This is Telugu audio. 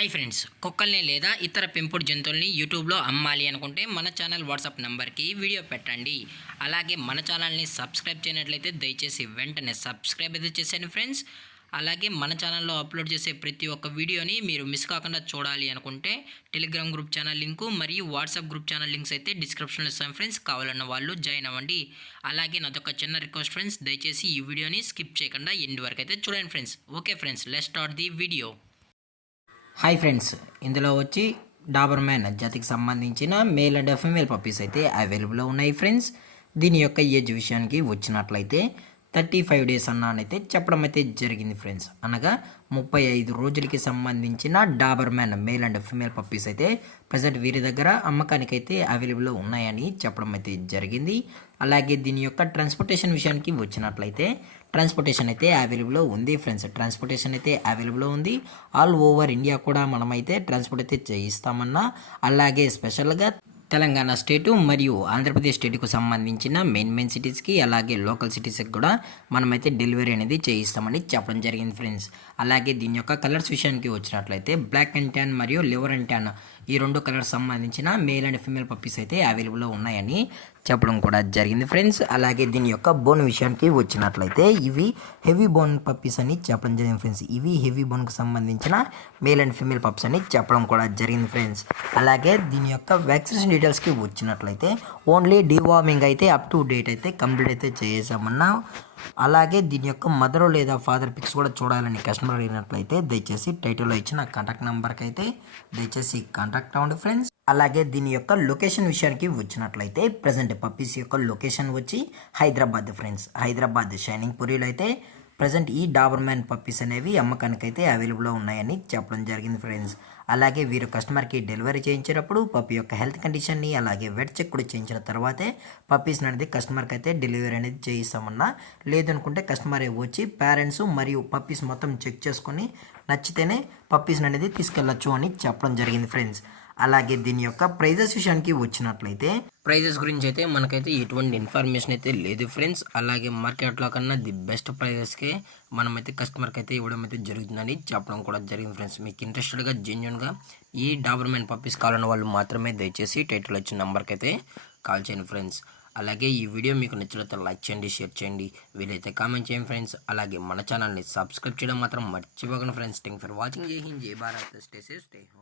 హాయ్ ఫ్రెండ్స్, కుక్కల్ని లేదా ఇతర పెంపుడు జంతువుల్ని యూట్యూబ్లో అమ్మాలి అనుకుంటే మన ఛానల్ వాట్సాప్ నెంబర్కి వీడియో పెట్టండి. అలాగే మన ఛానల్ని సబ్స్క్రైబ్ చేయనట్లయితే దయచేసి వెంటనే సబ్స్క్రైబ్ అయితే చేసేయండి ఫ్రెండ్స్. అలాగే మన ఛానల్లో అప్లోడ్ చేసే ప్రతి ఒక్క వీడియోని మీరు మిస్ కాకుండా చూడాలి అనుకుంటే టెలిగ్రామ్ గ్రూప్ ఛానల్ లింకు మరియు వాట్సాప్ గ్రూప్ ఛానల్ లింక్స్ అయితే డిస్క్రిప్షన్లో ఇస్తాను ఫ్రెండ్స్. కావాలన్న వాళ్ళు జాయిన్ అవ్వండి. అలాగే నాదొక చిన్న రిక్వెస్ట్ ఫ్రెండ్స్, దయచేసి ఈ వీడియోని స్కిప్ చేయకుండా ఎండ్ వరకు అయితే చూడండి friends. Okay friends, let's start the video. Hi friends, ఇందులో వచ్చి డాబర్ మ్యాన్ జాతికి సంబంధించిన మేల్ అండ్ ఫీమేల్ పప్పీస్ అయితే అవైలబుల్లో ఉన్నాయి ఫ్రెండ్స్. దీని యొక్క ఏజ్ విషయానికి వచ్చినట్లయితే 35 డేస్ అన్నానైతే చెప్పడం అయితే జరిగింది ఫ్రెండ్స్. అనగా 35 రోజులకి సంబంధించిన Dabur man male and female puppies అయితే ప్రజెంట్ వీరి దగ్గర అమ్మకానికైతే అవైలబుల్లో ఉన్నాయని చెప్పడం అయితే జరిగింది. అలాగే దీని యొక్క ట్రాన్స్పోర్టేషన్ విషయానికి వచ్చినట్లయితే ట్రాన్స్పోర్టేషన్ అయితే అవైలబుల్లో ఉంది ఫ్రెండ్స్. ట్రాన్స్పోర్టేషన్ అయితే అవైలబుల్లో ఉంది. ఆల్ ఓవర్ ఇండియా కూడా మనమైతే ట్రాన్స్పోర్ట్ అయితే చేయిస్తామన్నా, అలాగే స్పెషల్గా తెలంగాణ స్టేటు మరియు ఆంధ్రప్రదేశ్ స్టేట్కు సంబంధించిన మెయిన్ సిటీస్కి అలాగే లోకల్ సిటీస్కి కూడా మనమైతే డెలివరీ అనేది చేయిస్తామని చెప్పడం జరిగింది ఫ్రెండ్స్. అలాగే దీని యొక్క కలర్స్ విషయానికి వచ్చినట్లయితే బ్లాక్ అండ్ ట్యాన్ మరియు లివర్ అండ్ ట్యాన్ ఈ రెండు కలర్స్ సంబంధించిన మేల్ అండ్ ఫీమేల్ పప్పీస్ అయితే అవైలబుల్లో ఉన్నాయని చెప్పడం కూడా జరిగింది ఫ్రెండ్స్. అలాగే దీని యొక్క బోన్ విషయానికి వచ్చినట్లయితే ఇవి హెవీ బోన్ పప్పీస్ అని చెప్పడం జరిగింది ఫ్రెండ్స్. ఇవి హెవీ బోన్కి సంబంధించిన మేల్ అండ్ ఫీమేల్ పప్స్ అని చెప్పడం కూడా జరిగింది ఫ్రెండ్స్. అలాగే దీని యొక్క వ్యాక్సినేషన్ డీటెయిల్స్కి వచ్చినట్లయితే ఓన్లీ డివార్మింగ్ అయితే అప్ టు డేట్ అయితే కంప్లీట్ అయితే చేసామన్నా. అలాగే దీని యొక్క మదర్ లేదా ఫాదర్ పిక్స్ కూడా చూడాలని కస్టమర్ అడిగినట్లయితే దయచేసి టైటిల్లో ఇచ్చిన కాంటాక్ట్ నెంబర్కి అయితే దయచేసి కాంటాక్ట్ అవ్వండి ఫ్రెండ్స్. అలాగే దీని యొక్క లొకేషన్ విషయానికి వచ్చినట్లయితే ప్రజెంట్ పప్పీస్ యొక్క లొకేషన్ వచ్చి హైదరాబాద్ ఫ్రెండ్స్. హైదరాబాద్ షైనింగ్ పూరిలో అయితే ప్రజెంట్ ఈ డాబర్ మ్యాన్ పప్పీస్ అనేవి అమ్మకానికి అయితే అవైలబుల్లో ఉన్నాయని చెప్పడం జరిగింది ఫ్రెండ్స్. అలాగే వీరు కస్టమర్కి డెలివరీ చేయించేటప్పుడు పప్పీ యొక్క హెల్త్ కండిషన్ని అలాగే వెట్ చెక్ కూడా చేయించిన తర్వాతే పప్పీస్ అనేది కస్టమర్కి అయితే డెలివరీ అనేది చేయిస్తామన్నా. లేదనుకుంటే కస్టమర్ వచ్చి పేరెంట్స్ మరియు పప్పీస్ మొత్తం చెక్ చేసుకొని నచ్చితేనే పప్పీస్ అనేది తీసుకెళ్ళచ్చు అని చెప్పడం జరిగింది ఫ్రెండ్స్. అలాగే దీని యొక్క ప్రైజెస్ విషయానికి వచ్చినట్లయితే ప్రైజెస్ గురించి అయితే మనకైతే ఎటువంటి ఇన్ఫర్మేషన్ అయితే లేదు ఫ్రెండ్స్. అలాగే మార్కెట్లో కన్నా ది బెస్ట్ ప్రైజెస్కే మనమైతే కస్టమర్కి అయితే ఇవ్వడం అయితే జరుగుతుందని చెప్పడం కూడా జరిగింది ఫ్రెండ్స్. మీకు ఇంట్రెస్టెడ్గా జెన్యున్గా ఈ డాబర్ మ్యాన్ పప్పీస్ కావాలన్న వాళ్ళు మాత్రమే దయచేసి టైటిల్ వచ్చిన నెంబర్కి అయితే కాల్ చేయండి ఫ్రెండ్స్. అలాగే ఈ వీడియో మీకు నచ్చినట్లయితే లైక్ చేయండి, షేర్ చేయండి, వీలైతే కామెంట్ చేయండి ఫ్రెండ్స్. అలాగే మన ఛానల్ని సబ్స్క్రైబ్ చేయడం మాత్రం మర్చిపోకండి ఫ్రెండ్స్. Thank for watching. జై హింద్, జై Bharat, stay safe, stay home.